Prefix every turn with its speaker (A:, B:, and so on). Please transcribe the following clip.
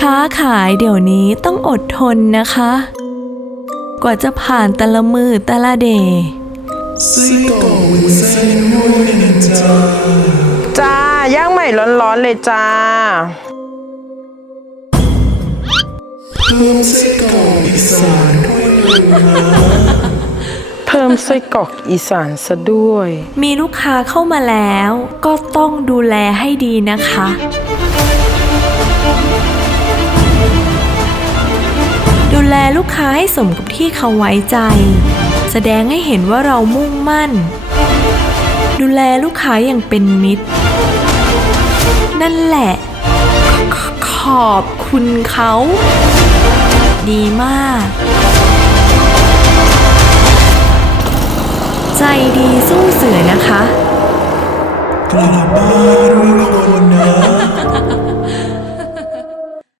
A: ค้าขายเดี๋ยวนี้ต้องอดทนนะคะ กว่าจะผ่านแต่ละมือแต่ละเดย์
B: ไส้กรอกวุ้นเส้นด้วยนะจ๊ะ
C: จ้าย่างใหม่ร้อนๆเลยจ้า
B: เพิ่มไส้กรอกอีสานด้วยนะ
C: เพิ่มไส้กรอกอีสานซะด้วย
A: มีลูกค้าเข้ามาแล้วก็ต้องดูแลให้ดีนะคะ ดูแลลูกค้าให้สมกับที่เขาไว้ใจ แสดงให้เห็นว่าเรามุ่งมั่น ดูแลลูกค้าอย่างเป็นมิตร นั่นแหละขขอบคุณเขา ดีมาก ใจดีสู้เสือนะคะ